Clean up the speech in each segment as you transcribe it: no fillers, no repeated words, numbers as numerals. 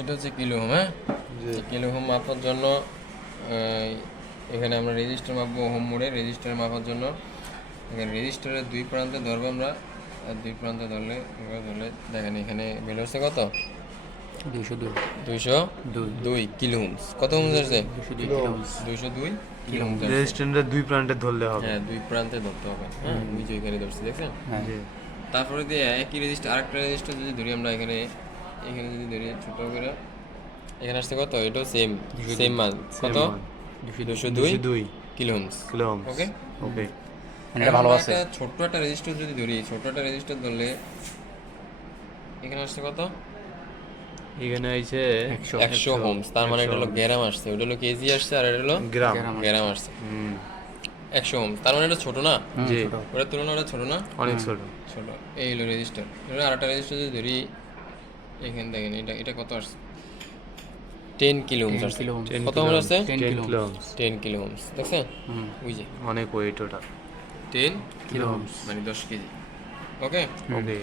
এটা হচ্ছে kilo home. হ্যাঁ, কিলো হোম মাপার জন্য এখানে আমরা রেজিস্টার মাপবো হোম মোডে। রেজিস্টার মাপার জন্য এখানে রেজিস্টারের দুই প্রান্তে ধরবো আমরা, আর দুই প্রান্তে ধরলে দেখেন এখানে বের হচ্ছে কত, 202 কিলো হোমস। কত হোমস আসছে? 202 কিলো হোমস। রেজিস্ট্যান্সের দুই প্রান্তে ধরলে হবে। হ্যাঁ, দুই প্রান্তে ধরতে হবে। হ্যাঁ, নিচে এখানে ধরছি, দেখছেন? তারপরে দিয়ে একই রেজিস্টার, আরেকটা রেজিস্টার যদি ধরি আমরা এখানে, এখানে যদি ধরি ছোট করে, এখানে আসছে কত, এটাও সেম সেম মান, কত, 202 কিলো হোমস। ওকে ওকে। এটা ভালো আছে। একটা ছোট্ট একটা রেজিস্টার যদি ধরি, ছোট্ট একটা রেজিস্টার ধরলে এখানে আসছে কত, এখানে আইছে 100 হোমস। তার মানে এটা হলো গ্রাম আসছে, ওটা হলো কেজি আসছে, আর এটা হলো গ্রাম আসছে। 100 হোমস, তার মানে এটা ছোট না? জি, ওটার তুলনায় ওটা ছোট না? অনেক ছোট। ছোট। এই হলো রেজিস্টার। এবার আরেকটা রেজিস্টার যদি ধরি, এখানে দেখেন এটা এটা কত আসছে, 10 কিলো হোমস আসছে। কত হোমস আসছে? 10 কিলো ওহমস। 10 কিলো হোমস, দেখছেন? ওই যে অনেক ওয়েট ওটা। 10 কিলো হোমস মানে 10 কেজি। ওকে, ওকে।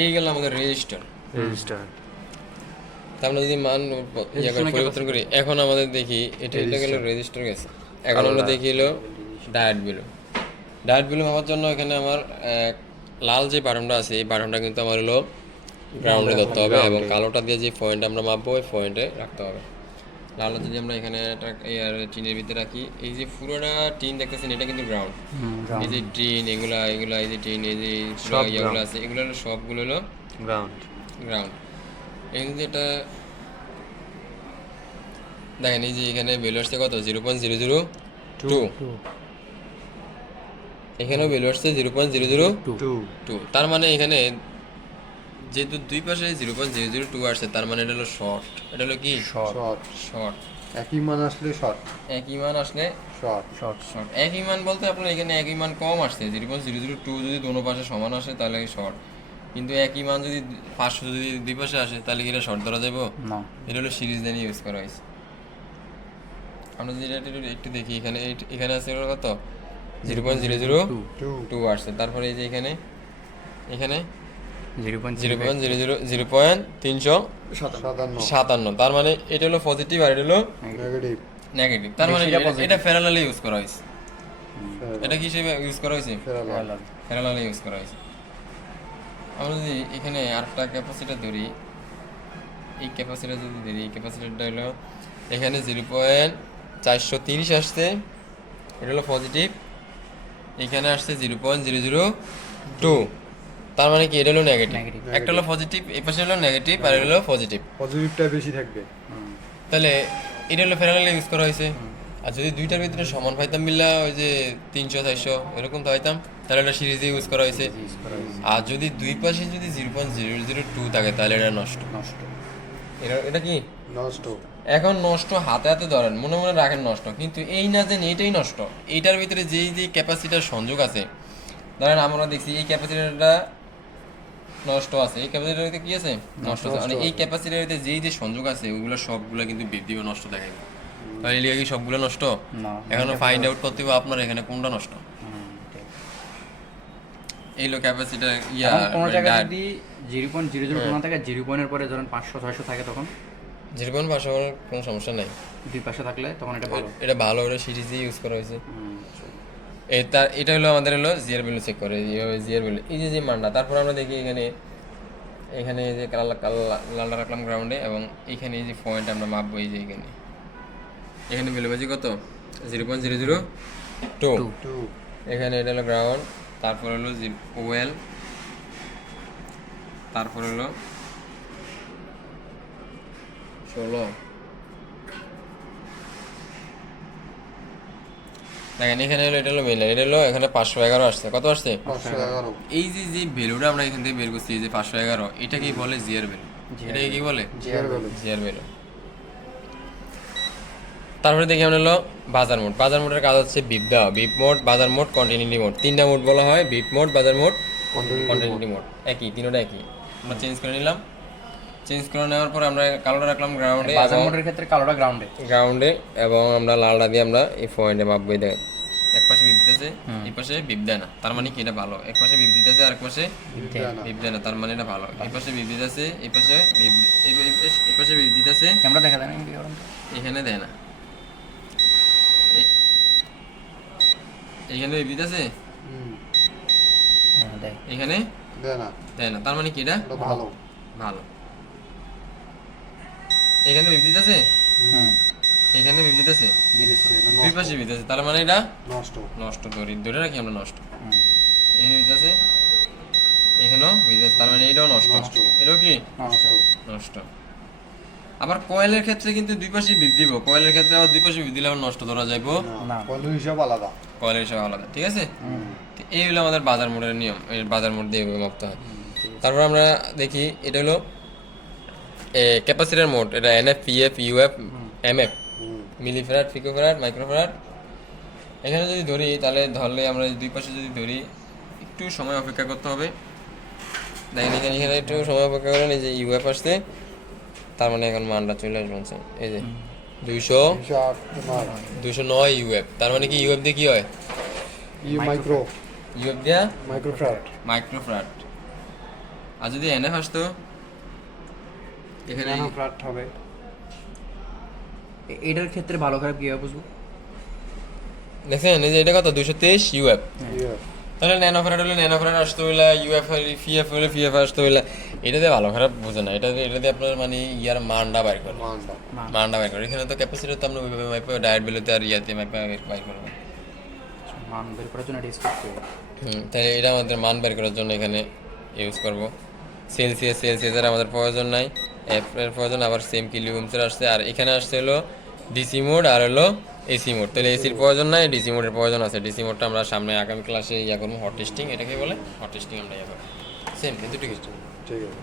এই গেল আমাদের রেজিস্টার। রেজিস্টার। তার আমরা যদি মান পরিবর্তন করি, এখন আমাদের দেখি এটা এটা গেল রেজিস্টার গেছে। এখন আমরা দেখি হলো ডায়েট বিলো। ডায়েট বিলো হওয়ার জন্য এখানে আমার লাল যে বাটনটা আছে, এই বাটনটা কিন্তু আমার হলো গ্রাউন্ডে ধরতে হবে, এবং কালোটা দিয়ে যে পয়েন্ট আমরা মাপবো ওই পয়েন্টে রাখতে হবে। লালটা যদি আমরা এখানে একটা টিনের ভিতরে রাখি, এই যে পুরোটা টিন দেখতেছেন এটা কিন্তু গ্রাউন্ড। এই যে টিন এগুলা এগুলা, এই যে টিন, এই যে ইয়েগুলো আছে, এগুলো হলো সবগুলো হলো গ্রাউন্ড। গ্রাউন্ড। এখানে যে এটা দেখেন, এই যে এখানে ভ্যালু আসছে কত, 0.002। এখানেও ভ্যালু আসছে 0.002। তার মানে এখানে যেহেতু দুই পাশে 0.002 আসছে, তার মানে এটা হলো শর্ট। এটা হলো কি, শর্ট। একই মান আসলে শর্ট। একই মান আসলে শর্ট। একই মান বলতে আপনার এখানে একই মান কম আসছে, 0.002 যদি দোনো পাশে সমান আসে তাহলে শর্ট। কিন্তু একই মান যদি 500 যদি দুই পাশে আসে তাহলে কি এটা শর্ট ধরা যাবে না? এটা হলো সিরিজ লাইন ইউজ করা হয়েছে। আমরা যদি এটা একটু দেখি, এখানে এখানে আছে হলো কত, 0.002 আসছে। তারপরে এই যে এখানে এখানে 0.357। তার মানে এটা হলো পজিটিভ আর এটা হলো নেগেটিভ। তার মানে এটা প্যারালালি ইউজ করা হয়েছে। এটা কি হিসেবে ইউজ করা হয়েছে? প্যারালালি ইউজ করা হয়েছে। আমরা যদি এখানে আরেকটা ক্যাপাসিটার ধরি, এই ক্যাপাসিটার যদি ধরি, এই ক্যাপাসিটারটা হলো এখানে 0.430 আসছে, এটা হলো পজিটিভ। এখানে আসছে 0.002, তার মানে কি এটা হলো নেগেটিভ। একটা হলো পজিটিভ, এই পাশে হলো নেগেটিভ, আর এটা হলো পজিটিভ। পজিটিভটা বেশি থাকবে। তাহলে এটা হলো প্যারালালি ইউজ করা হয়েছে। আর যদি দুইটার ভিতরে সমান পাইতাম মিল্লা, ওই যে 300 400 এরকম তো পাইতাম, তাহলে এটা সিরিজে ইউজ করা হয়েছে। আর যদি দুই পাশে যদি 0.002 থাকে তাহলে এটা নষ্ট। এটা কি নষ্ট? এখন নষ্ট হাতে হাতে ধরেন, মনে মনে রাখেন নষ্ট, কিন্তু এই না জানি এটাই নষ্ট। এইটার ভিতরে যেই যে ক্যাপাসিটার সংযোগ আছে, ধরেন আমরা দেখছি এই ক্যাপাসিটারটা নষ্ট আছে, এই ক্যাপাসিটার ভিতরে কি আছে, নষ্ট আছে। মানে এই ক্যাপাসিটার ভিতরে যেই যে সংযোগ আছে ওগুলো সবগুলো কিন্তু বৃদ্ধি ও নষ্ট দেখাবে। তাহলে এলিয়া কি সবগুলো নষ্ট? এখন ফাইন্ড আউট করতে হবে আপনার এখানে কোনটা নষ্ট। এই লো ক্যাপাসিটার কোনো জায়গায় যদি 0.002 না থাকে, 0 এর পরে ধরেন 500 600 থাকে, তখন 0.5 কোনো সমস্যা নাই। দুই পাশে থাকলে তখন এটা ভালো। এটা ভালো, এটা সিরিজে ইউজ করা হয়েছে। এটা হলো আমাদের হলো জিয়ার ভ্যালু চেক করে, জিয়ার ভ্যালু এই যে মানটা। তারপর আমরা দেখি এখানে এখানে যে লালটা রাখলাম গ্রাউন্ডে, এবং এখানে এই যে পয়েন্ট আমরা মাপবো, এই যে এখানে ভ্যালু বাজি কত, 0.002। এখানে এটা হলো গ্রাউন্ড, তারপর হলো ওয়েল, তারপর হলো 16। দেখেন এখানে হলো, এটা হলো মেইন লাইন, এটা হলো এখানে 511 আসছে। কত আসছে? 511। এই যে যে ভ্যালুটা আমরা এখান থেকে বের করছি, এই যে 511, এটাকেই বলে জিয়ার ভ্যালু। এটাকে কি বলে? জিয়ার ভ্যালু। তারপরে দেখি আমরা হলো বাজার মোড। বাজার মোডের কাজ হচ্ছে বিপ দেওয়া। বিপ মোড, বাজার মোড, কন্টিনিউটি মোড, তিনটা মোড বলা হয়, বিপ মোড, বাজার মোড, কন্টিনিউটি মোড। একই, তিনটা একই। আমরা চেঞ্জ করে নিলাম। চেঞ্জ করে নেওয়ার পর আমরা কালোটা রাখলাম গ্রাউন্ডে, বাজার মোডের ক্ষেত্রে কালোটা গ্রাউন্ডে, এবং আমরা লালটা দিয়ে আমরা এই পয়েন্টে মাপবো। দেখেন এক পাশে বিপ দিতেছে, এই পাশে বিপ দেয় না, তার মানে কি এটা ভালো। এক পাশে বিপ দিতেছে আর এক পাশে বিপ দেয় না, তার মানে এটা ভালো। এই পাশে বিপ দিতেছে, এই পাশে এই পাশে বিপ দিতেছে, ক্যামেরা দেখা যায় না কি কারণ? এখানে দেয় না, এইখানে বিপ দিতেছে, হ্যাঁ দেয়। এখানে দেয় না, দেয় না, তার মানে কি এটা এটা ভালো। ভালো। এখানে বিপ দিতেছে, হুম এখানে বিপ দিতেছে, দিতেছে। এটা দুই নষ্ট, পাশে বিপ দিতেছে, তার মানে এটা নষ্ট। নষ্ট। ধরে রাখি আমরা নষ্ট। হুম এখানে বিপদেছে, এখানেও বিপদেছে, তার মানে এটাও নষ্ট। নষ্ট। এটাও কি নষ্ট। নষ্ট। আবার কয়েলের ক্ষেত্রে কিন্তু দুই পাশে বিপ দিব, কয়েলের ক্ষেত্রে আবার দুই পাশে বিপ দিলে আবার নষ্ট ধরা যাইব, না। কয়েলের হিসাব আলাদা। কয়েলের হিসাবে আলাদা, ঠিক আছে। তো এই হলো আমাদের বাজার মোড়ের নিয়ম, এই বাজার মোড় দিয়ে এভাবে মাপতে হয়। তারপর আমরা দেখি এটা হলো ক্যাপাসিটার মোড, এটা NF, PF, UF, MF, millifarad, picofarad, microfarad. এখানে যদি ধরি তাহলে ধরলে আমরা দুই পাশে যদি ধরি একটু সময় অপেক্ষা করতে হবে। দেখেন এখানে একটু সময় অপেক্ষা করেন, এই যে ইউএফ আসছে, তার মানে এখন মানটা চলে আসবে, এই যে 209 ইউএফ, তার মানে কি ইউএফ দিয়ে কি হয়, মাইক্রো, ইউএফ দিয়া মাইক্রোফ্যাট। মাইক্রোফ্রাট। আর যদি এনএফ আসতো এখানে ন্যানোফ্যাট হবে। এটার ক্ষেত্রে ভালো খারাপ কিভাবে বুঝবো? দেখছেন এই যে এটা কত 223 ইউএফ, ইয়ে, তাহলে ন্যানোফ্রাট হলে ন্যানোফ্রাট আসতে হইলে, ইউএফ পিএফ হলে পিএফ আসতে হইলে, এটাতে ভালো খারাপ বোঝে না, এটাতে আপনার মানে ইয়ার মানটা বাইর করে, মানটা। মানটা বাইর করে। এখানে তো ক্যাপাসিটি তো আমরা ওইভাবে মাইপে ডায়েট বেলোতে আর ইয়াতে মাইপে বাইর করবো। মান বের করার জন্য এটা স্কোপ করবো। তাহলে এটা আমাদের মান বের করার জন্য এখানে ইউজ করব। সেলসিয়াসের আমাদের প্রয়োজন নাই, এফ এর প্রয়োজন, আবার সেম কিলো ওহমসের আসছে, আর এখানে আসছে হলো ডিসি মোড আর হলো এসি মোড। তাহলে এসির প্রয়োজন নাই, ডিসি মোডের প্রয়োজন আছে। ডিসি মোডটা আমরা সামনে আগামী ক্লাসে ইয়া করবো, হট টেস্টিং, এটাকে বলে হট টেস্টিং আমরা ইয়া করবো। সেম কিন্তু ঠিক আছে। ঠিক আছে।